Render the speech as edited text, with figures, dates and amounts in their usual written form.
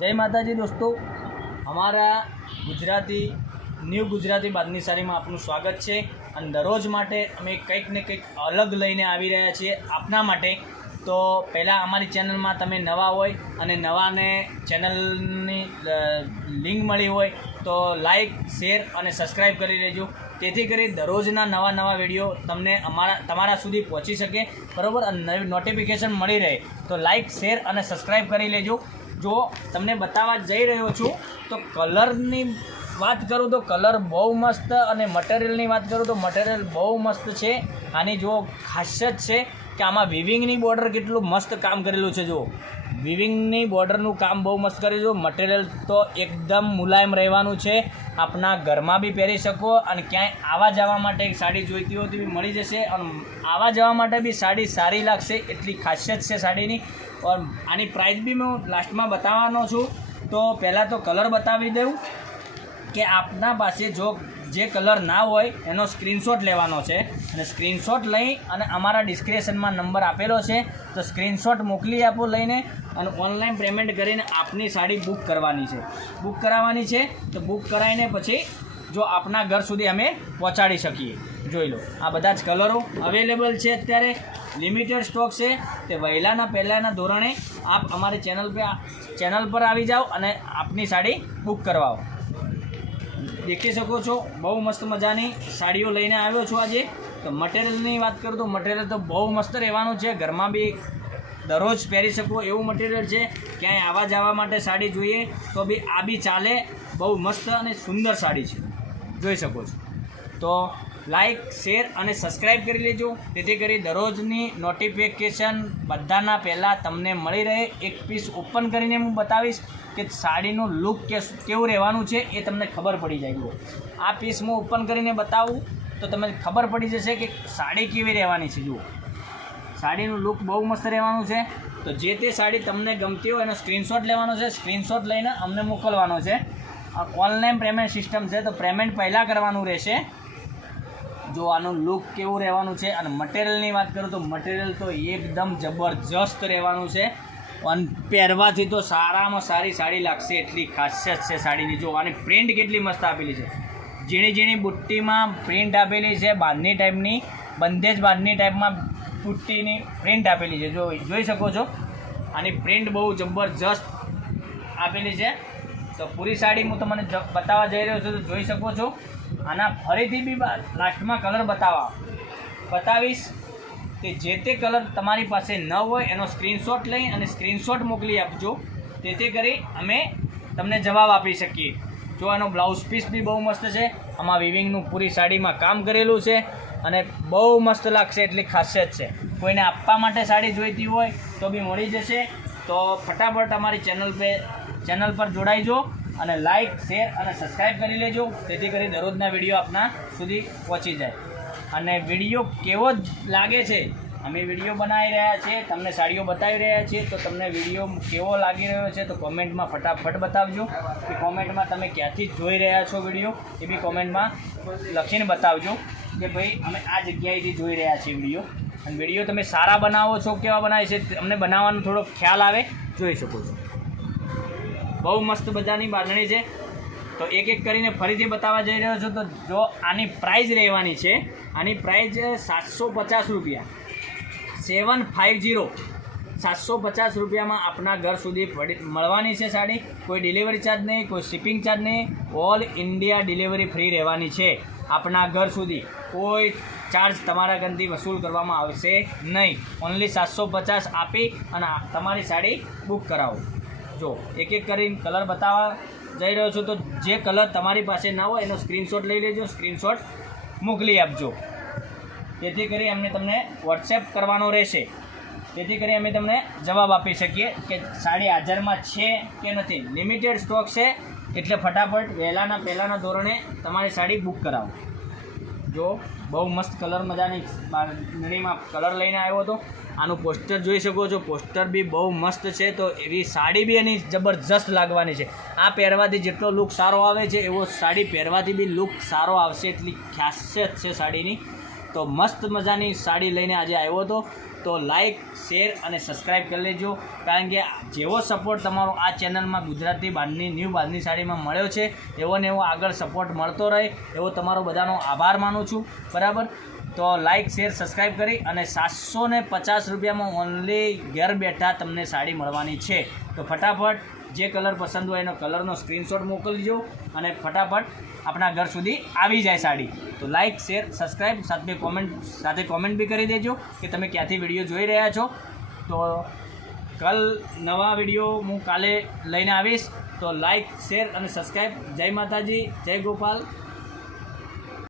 जय माताजी दोस्तों, हमारा गुजराती न्यू गुजराती बांधनी साड़ी में आपનું સ્વાગત છે। અને દરરોજ માટે અમે કંઈક ને કંઈક અલગ લઈને આવી રહ્યા છીએ આપના માટે। તો પહેલાં અમારી ચેનલમાં તમે નવા હોય અને નવાને ચેનલની લિંક મળી હોય તો લાઈક, શેર અને સબસ્ક્રાઈબ કરી લેજો, તેથી કરી દરરોજના નવા વિડીયો તમને તમારા સુધી પહોંચી શકે, બરાબર। અને નવી નોટિફિકેશન મળી રહે તો લાઈક, શેર અને સબસ્ક્રાઈબ કરી લેજો। જો તમને બતાવવા જઈ રહ્યો છું તો કલરની વાત કરું તો કલર બહુ મસ્ત અને મટીરિયલની વાત કરું તો મટીરિયલ બહુ મસ્ત છે। આની જો ખાસિયત છે કે આમાં વિવિંગની બોર્ડર કેટલું મસ્ત કામ કરેલું છે। જો વિવિંગની બોર્ડરનું કામ બહુ મસ્ત કરેલું। મટીરિયલ તો એકદમ મુલાયમ રહેવાનું છે, આપણા ઘરમાં બી પહેરી શકો અને ક્યાંય આવવા જવા માટે એક સાડી જોઈતી હોય તો બી મળી જશે અને આવવા જવા માટે બી સાડી સારી લાગશે, એટલી ખાસિયત છે સાડીની। और આની પ્રાઇસ બી હું લાસ્ટમાં બતાવવાનો છું। તો પહેલાં તો કલર બતાવી દઉં કે આપના પાસે જો જે કલર ના હોય એનો સ્ક્રીનશોટ લેવાનો છે અને સ્ક્રીનશોટ લઈ અને અમારા ડિસ્ક્રિપ્શનમાં નંબર આપેલો છે તો સ્ક્રીનશોટ મોકલી આપો લઈને અને ઓનલાઈન પેમેન્ટ કરીને આપની સાડી બુક કરવાની છે। બુક કરાવવાની છે તો બુક કરાવીને પછી જો આપના ઘર સુધી અમે પહોંચાડી શકીએ। જોઈ લો, આ બધા જ કલરો અવેલેબલ છે, અત્યારે લિમિટેડ સ્ટોક છે। તે પહેલાંના ધોરણે આપ અમારી ચેનલ પર આવી જાઓ અને આપની સાડી બુક કરવાઓ। દેખી શકો છો બહુ મસ્ત મજાની સાડીઓ લઈને આવ્યો છું આજે। તો મટીરિયલની વાત કરું તો મટીરિયલ તો બહુ મસ્ત રહેવાનું છે, ઘરમાં બી દરરોજ પહેરી શકો એવું મટીરિયલ છે। ક્યાંય આવવા જવા માટે સાડી જોઈએ તો બી આ બી ચાલે, બહુ મસ્ત અને સુંદર સાડી છે, જોઈ શકો છો। તો લાઈક, શેર અને સબસ્ક્રાઈબ કરી લેજો, તેથી કરી દરરોજની નોટિફિકેશન બધાના પહેલાં તમને મળી રહે। એક પીસ ઓપન કરીને હું બતાવીશ કે સાડીનું લુક કેવું રહેવાનું છે એ તમને ખબર પડી જાય। આ પીસ હું ઓપન કરીને બતાવું તો તમને ખબર પડી જશે કે સાડી કેવી રહેવાની છે। જુઓ, સાડીનું લુક બહુ મસ્ત રહેવાનું છે। તો જે તે સાડી તમને ગમતી હોય એનો સ્ક્રીનશોટ લેવાનો છે, સ્ક્રીનશોટ લઈને અમને મોકલવાનો છે। ઓનલાઈન પેમેન્ટ સિસ્ટમ છે તો પેમેન્ટ પહેલાં કરવાનું રહેશે। જો આનું લુક કેવું રહેવાનું છે અને મટીરિયલની વાત કરું તો મટીરિયલ તો એકદમ જબરજસ્ત રહેવાનું છે અને પહેરવાથી તો સારામાં સારી સાડી લાગશે, એટલી ખાસિયત છે સાડીની। જો આની પ્રિન્ટ કેટલી મસ્ત આપેલી છે, ઝીણી બુટ્ટીમાં પ્રિન્ટ આપેલી છે, બાંધણી ટાઈપની, બંધેજ બાંધણી ટાઈપમાં બુટ્ટીની પ્રિન્ટ આપેલી છે। જોઈ શકો છો આની પ્રિન્ટ બહુ જબરજસ્ત આપેલી છે। તો પૂરી સાડી હું તમને બતાવવા જઈ રહ્યો છું તો જોઈ શકો છો। આના ફરીથી બી લાસ્ટમાં કલર બતાવીશ કે જે તે કલર તમારી પાસે ન હોય એનો સ્ક્રીનશોટ લઈ અને સ્ક્રીનશોટ મોકલી આપજો, તેથી કરી અમે તમને જવાબ આપી શકીએ। જો આનો બ્લાઉઝ પીસ બી બહુ મસ્ત છે, આમાં વિવિંગનું પૂરી સાડીમાં કામ કરેલું છે અને બહુ મસ્ત લાગશે, એટલી ખાસિયત છે। કોઈને આપવા માટે સાડી જોઈતી હોય તો બી મળી જશે। તો ફટાફટ અમારી ચેનલ પર જોડાઈજો અને લાઈક, શેર અને સબસ્ક્રાઈબ કરી લેજો, તેથી કરી દરરોજના વિડીયો આપના સુધી પહોંચી જાય। અને વિડીયો કેવો લાગે છે, અમે વિડીયો બનાવી રહ્યા છીએ, તમને સાડીઓ બતાવી રહ્યા છીએ, તો તમને વિડીયો કેવો લાગી રહ્યો છે તો કોમેન્ટમાં ફટાફટ બતાવજો કે કોમેન્ટમાં તમે ક્યાંથી જોઈ રહ્યા છો વિડીયો, એ બી કોમેન્ટમાં લખીને બતાવજો કે ભાઈ અમે આ જગ્યાએથી જોઈ રહ્યા છીએ વિડીયો। અને વિડીયો તમે સારા બનાવો છો, કેવા બનાવે છે અમને બનાવવાનો થોડો ખ્યાલ આવે, જોઈ શકો છો। બહુ મસ્ત બજારની બાંધણી છે। તો એક કરીને ફરીથી બતાવવા જઈ રહ્યો છું। તો જો આની પ્રાઇસ રહેવાની છે, આની પ્રાઇસ 750 રૂપિયા, 750 રૂપિયામાં આપણા ઘર સુધી મળવાની છે સાડી। કોઈ ડિલિવરી ચાર્જ નહીં, કોઈ શિપિંગ ચાર્જ નહીં, ઓલ ઇન્ડિયા ડિલિવરી ફ્રી રહેવાની છે આપણા ઘર સુધી। કોઈ ચાર્જ તમારા ઘરથી વસૂલ કરવામાં આવશે નહીં, ઓનલી 750 આપી અને તમારી સાડી બુક કરાવો। જો એક કરીને કલર બતાવવા જઈ રહ્યો છું, તો જે કલર તમારી પાસે ના હોય એનો સ્ક્રીનશોટ લઈ લેજો, સ્ક્રીનશોટ મોકલી આપજો, તેથી કરી અમને તમને વોટ્સએપ કરવાનો રહેશે, તેથી કરી અમે તમને જવાબ આપી શકીએ કે સાડી હાજરમાં છે કે નથી। લિમિટેડ સ્ટોક છે એટલે ફટાફટ પહેલાંના ધોરણે તમારી સાડી બુક કરાવો। જો બહુ મસ્ત કલર મજાની બાંધણીમાં કલર લઈને આવ્યો હતો। આનું પોસ્ટર જોઈ શકો છો, પોસ્ટર બી બહુ મસ્ત છે। તો એવી સાડી બી એની જબરજસ્ત લાગવાની છે। આ પહેરવાથી જેટલો લુક સારો આવે છે એવો સાડી પહેરવાથી બી લુક સારો આવશે, એટલી ખાસિયત છે સાડીની। તો મસ્ત મજાની સાડી લઈને આજે આવ્યો હતો। તો લાઇક શેર અને સબસ્ક્રાઈબ કરી લેજો, કારણ કે જેવો સપોર્ટ તમારો આ ચેનલમાં ગુજરાતી બાંધણી ન્યૂ બાંધણી સાડીમાં મળ્યો છે એવો ને એવો આગળ સપોર્ટ મળતો રહે એવો તમારો બધાનો આભાર માનું છું. બરાબર, તો લાઇક શેર સબસ્ક્રાઈબ કરી અને 750 રૂપિયામાં ઓનલી ઘેર બેઠા તમને સાડી મળવાની છે. તો ફટાફટ જે કલર પસંદ હોય એનો કલરનો સ્ક્રીનશોટ મોકલજો અને ફટાફટ આપણા ઘર સુધી આવી જાય સાડી. તો લાઇક શેર સબસ્ક્રાઈબ સાથે કોમેન્ટ બી કરી દેજો કે તમે ક્યાંથી વિડીયો જોઈ રહ્યા છો. તો નવા વિડીયો હું કાલે લઈને આવીશ. તો લાઇક શેર અને સબસ્ક્રાઈબ. જય માતાજી, જય ગોપાલ.